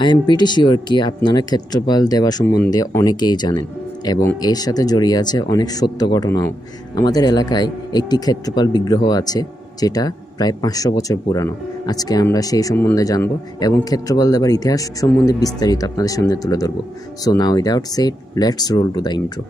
I am pretty sure কি আপনারা ক্ষেত্রপাল দেবা সম্বন্ধে অনেকেই জানেন এবং এর সাথে জড়িয়ে আছে অনেক সত্য ঘটনাও। আমাদের এলাকায় একটি ক্ষেত্রপাল বিগ্রহ আছে যেটা প্রায় 500 বছর পুরানো। আজকে আমরা সেই সম্বন্ধে জানবো এবং ক্ষেত্রপাল দেবার ইতিহাস সম্বন্ধে বিস্তারিত আপনাদের সামনে তুলে ধরবো। So now without said, let's roll to the intro.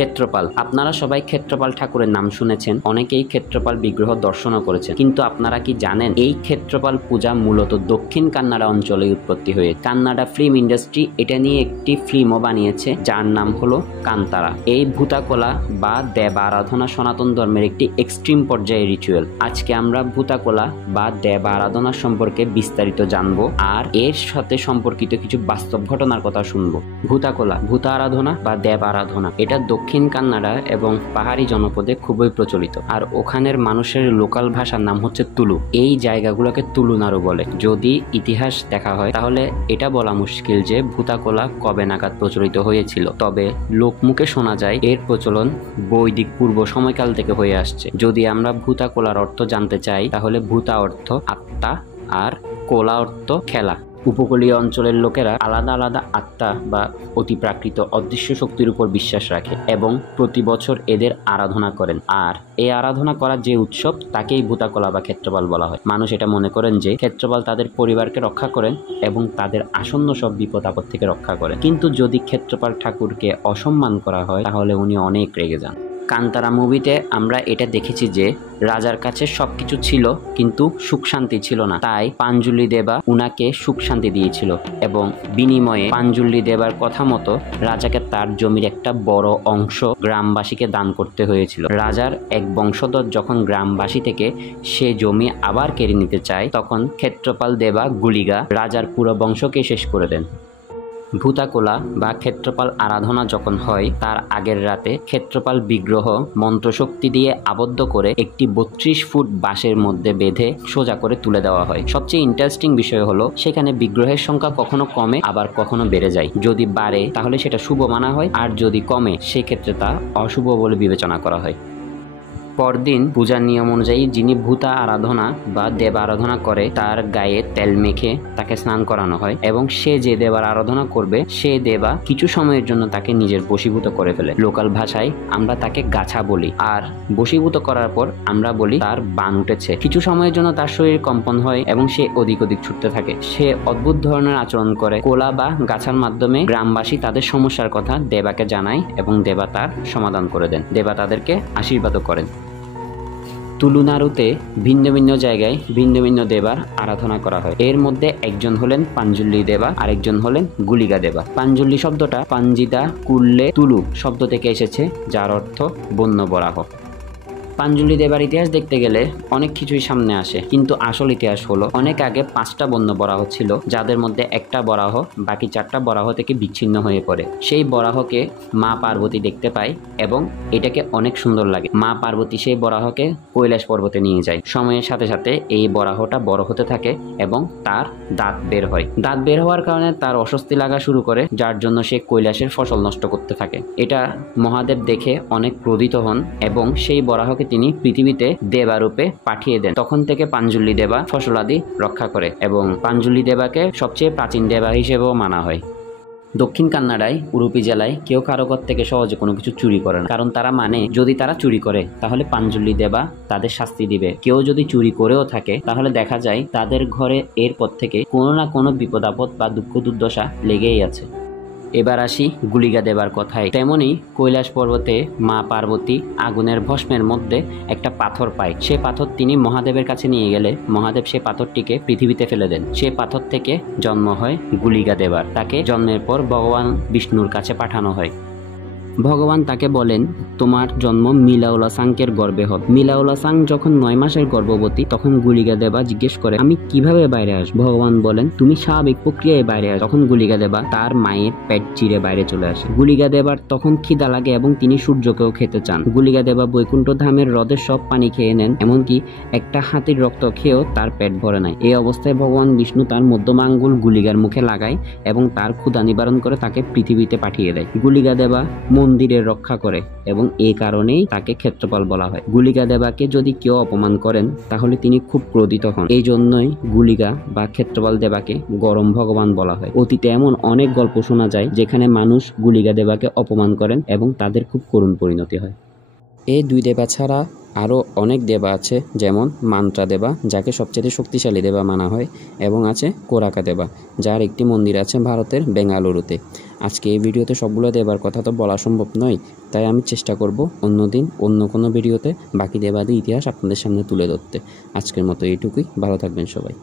Kshetrapal, আপনারা সবাই ক্ষেত্রপাল ঠাকুরের নাম শুনেছেন, অনেকেই ক্ষেত্রপাল বিগ্রহ দর্শনও করেছেন। কিন্তু আপনারা কি জানেন এই ক্ষেত্রপাল পূজা মূলত দক্ষিণ কান্নাড়া অঞ্চলে উৎপত্তি হয়ে কান্নাড়া ফিল্ম ইন্ডাস্ট্রি এটা নিয়ে একটি ফিল্মও বানিয়েছে যার নাম হলো কান্তারা। এই ভূতাকলা বা দেব আরাধনা সনাতন ধর্মের একটি এক্সট্রিম পর্যায়ের রিচুয়াল। আজকে আমরা ভূতাকলা বা দেব আরাধনা সম্পর্কে বিস্তারিত জানবো আর এর সাথে সম্পর্কিত কিছু বাস্তব ঘটনার কথা শুনবো। ভূতাকলা, ভূতা আরাধনা বা দেব আরাধনা এটা দক্ষিণ কান্নাড়া এবং পাহাড়ি জনপদে খুবই প্রচলিত। আর ওখানের মানুষের লোকাল ভাষার নাম হচ্ছে তুলু। এই জায়গাগুলোকে তুলুনাড়ু বলে। যদি ইতিহাস দেখা হয় তাহলে এটা বলা মুশকিল যে ভূতাকলা কবে নাগাদ প্রচলিত হয়েছিল, তবে লোকমুখে শোনা যায় এর প্রচলন বৈদিক পূর্ব সময়কাল থেকে হয়ে আসছে। যদি আমরা ভূতাকলার অর্থ জানতে চাই তাহলে ভূতা অর্থ আত্মা আর কোলা অর্থ খেলা। উপকূলীয় অঞ্চলের লোকেরা আলাদা আলাদা আত্মা বা অতিপ্রাকৃত অদৃশ্য শক্তির উপর বিশ্বাস রাখে এবং প্রতি বছর এদের আরাধনা করেন। আর এই আরাধনা করার যে উৎসব তাকেই ভূতাকলা বা ক্ষেত্রপাল বলা হয়। মানুষ এটা মনে করেন যে ক্ষেত্রপাল তাদের পরিবারকে রক্ষা করেন এবং তাদের আসন্ন সব বিপদ আপদ থেকে রক্ষা করেন। কিন্তু যদি ক্ষেত্রপাল ঠাকুরকে অসম্মান করা হয় তাহলে উনি অনেক রেগে যান। কান্তারা মুভিতে আমরা এটা দেখেছি যে রাজার কাছে সবকিছু ছিল কিন্তু সুখ শান্তি ছিল না, তাই পাঞ্জুলি দেবা উনাকে সুখ শান্তি দিয়েছিল এবং বিনিময়ে পাঞ্জুলি দেবার কথা মতো রাজাকে তার জমির একটা বড় অংশ গ্রামবাসীকে দান করতে হয়েছিল। রাজার এক বংশধর যখন গ্রামবাসী থেকে সে জমি আবার কেড়ে নিতে চায় তখন ক্ষেত্রপাল দেবা গুলিগা রাজার পুরো বংশকে শেষ করে দেন। ভূতাকলা বা ক্ষেত্রপাল আরাধনা যখন হয় তার আগের রাতে ক্ষেত্রপাল বিগ্রহ মন্ত্রশক্তি দিয়ে আবদ্ধ করে একটি 32 ফুট বাঁশের মধ্যে বেঁধে সোজা করে তুলে দেওয়া হয়। সবচেয়ে ইন্টারেস্টিং বিষয় হলো সেখানে বিগ্রহের সংখ্যা কখনো কমে আবার কখনো বেড়ে যায়। যদি বাড়ে তাহলে সেটা শুভ মানা হয় আর যদি কমে সেক্ষেত্রে তা অশুভ বলে বিবেচনা করা হয়। পরদিন পূজার নিয়ম অনুযায়ী যিনি ভূতা আরাধনা বা দেব আরাধনা করে তার গায়ে তেল মেখে তাকে স্নান করানো হয় এবং সে যে দেবার আরাধনা করবে সে দেবা কিছু সময়ের জন্য তাকে নিজের বশীভূত করে ফেলে। লোকাল ভাষায় আমরা তাকে গাছা বলি। আর বশীভূত করার পর আমরা বলি তার বান উঠেছে। কিছু সময়ের জন্য তার শরীর কম্পন হয় এবং সে ওদিক ওদিক ছুটতে থাকে। সে অদ্ভুত ধরনের আচরণ করে। কোলা বা গাছার মাধ্যমে গ্রামবাসী তাদের সমস্যার কথা দেবাকে জানায় এবং দেবা তার সমাধান করে দেন। দেবা তাদেরকে আশীর্বাদও করেন। তুলুনাড়ুতে ভিন্ন ভিন্ন জায়গায় ভিন্ন ভিন্ন দেবার আরাধনা করা হয়। এর মধ্যে একজন হলেন পাঞ্জুলি দেবা, আরেকজন হলেন গুলিগা দেবা। পাঞ্জুলি শব্দটা পাঞ্জিদা কুল্লে তুলু শব্দ থেকে এসেছে যার অর্থ বন্য বরাহ। পাঞ্জুলি দেবার ইতিহাস দেখতে গেলে অনেক কিছুই সামনে আসে, কিন্তু আসল ইতিহাস হলো অনেক আগে 5টা বন্য বরাহ ছিল যাদের মধ্যে একটা বরাহ বাকি 4টা বরাহ থেকে বিচ্ছিন্ন হয়ে পড়ে। সেই বরাহকে মা পার্বতী দেখতে পায় এবং এটাকে অনেক সুন্দর লাগে। মা পার্বতী সেই বরাহকে কৈলাস পর্বতে নিয়ে যায়। সময়ের সাথে সাথে এই বরাহটা বড় হতে থাকে এবং তার দাঁত বের হয়। দাঁত বের হওয়ার কারণে তার অস্বস্তি লাগা শুরু করে, যার জন্য সে কৈলাসের ফসল নষ্ট করতে থাকে। এটা মহাদেব দেখে অনেক ক্রোধিত হন এবং সেই বরাহকে তিনি পৃথিবীতে দেবারূপে পাঠিয়ে দেন। তখন থেকে পাঞ্জুলি দেবা ফসলাদি রক্ষা করে এবং পাঞ্জুলি দেবাকে সবচেয়ে প্রাচীন দেবা হিসেবেও মানা হয়। দক্ষিণ কান্নাড়ায় উডুপি জেলায় কেউ কারো ঘর থেকে সহজে কোনো কিছু চুরি করে না, কারণ তারা মানে যদি তারা চুরি করে তাহলে পাঞ্জুলি দেবা তাদের শাস্তি দিবে। কেউ যদি চুরি করেও থাকে তাহলে দেখা যায় তাদের ঘরে এরপর থেকে কোনো না কোনো বিপদ আপদ বা দুঃখ দুর্দশা লেগেই আছে। এবার আসি গুলিগা দেবার কথায়। তেমনি কৈলাস পর্বতে মা পার্বতী আগুনের ভস্মের মধ্যে একটা পাথর পায়। সে পাথর তিনি মহাদেবের কাছে নিয়ে গেলে মহাদেব সে পাথরটিকে পৃথিবীতে ফেলে দেন। সে পাথর থেকে জন্ম হয় গুলিগা দেবার। তাকে জন্মের পর ভগবান বিষ্ণুর কাছে পাঠানো হয়। ভগবান তাকে বলেন, তোমার জন্ম মিলাউলাসাংকের গর্ভে হবে। মিলাউলাসাং যখন 9 মাসের গর্ভবতী, তখন গুলিকা দেবা জিজ্ঞেস করে, আমি কিভাবে বাইরে আসবো? ভগবান বলেন, তুমি স্বাভাবিক প্রক্রিয়ায় বাইরে আস। তখন গুলিকা দেবা তার মায়ের পেট চিরে বাইরে চলে আসে। গুলিকা দেবার তখন খিদা লাগে এবং তিনি সূর্যকেও খেতে চান। গুলিকা দেবা বৈকুণ্ঠ ধামের হ্রদের সব পানি খেয়ে নেন, এমনকি একটা হাতির রক্ত খেয়েও তার পেট ভরে নাই। এই অবস্থায় ভগবান বিষ্ণু তার মধ্যমা আঙ্গুল গুলিকার মুখে লাগায় এবং তার ক্ষুধা নিবারণ করে তাকে পৃথিবীতে পাঠিয়ে দেয়। গুলিকা দেবা মন্দিরের রক্ষা করে এবং এই কারণেই তাকে ক্ষেত্রপাল বলা হয়। গুলিকা দেবাকে যদি কেউ অপমান করেন তাহলে তিনি খুব ক্রোধিত হন। এই জন্যই গুলিকা বা ক্ষেত্রপাল দেবাকে গরম ভগবান বলা হয়। অতীতে এমন অনেক গল্প শোনা যায় যেখানে মানুষ গুলিকা দেবাকে অপমান করেন এবং তাদের খুব করুণ পরিণতি হয়। এই 2 দেবা ছাড়া আরও অনেক দেবা আছে, যেমন মান্ত্রা দেবা, যাকে সবচেয়ে শক্তিশালী দেবা মানা হয়, এবং আছে কোরাকা দেবা, যার একটি মন্দির আছে ভারতের বেঙ্গালুরুতে। আজকে এই ভিডিওতে সবগুলো দেবার কথা তো বলা সম্ভব নয়, তাই আমি চেষ্টা করব অন্যদিন অন্য কোনো ভিডিওতে বাকি দেবাদের ইতিহাস আপনাদের সামনে তুলে ধরতে। আজকের মতো এইটুকুই। ভালো থাকবেন সবাই।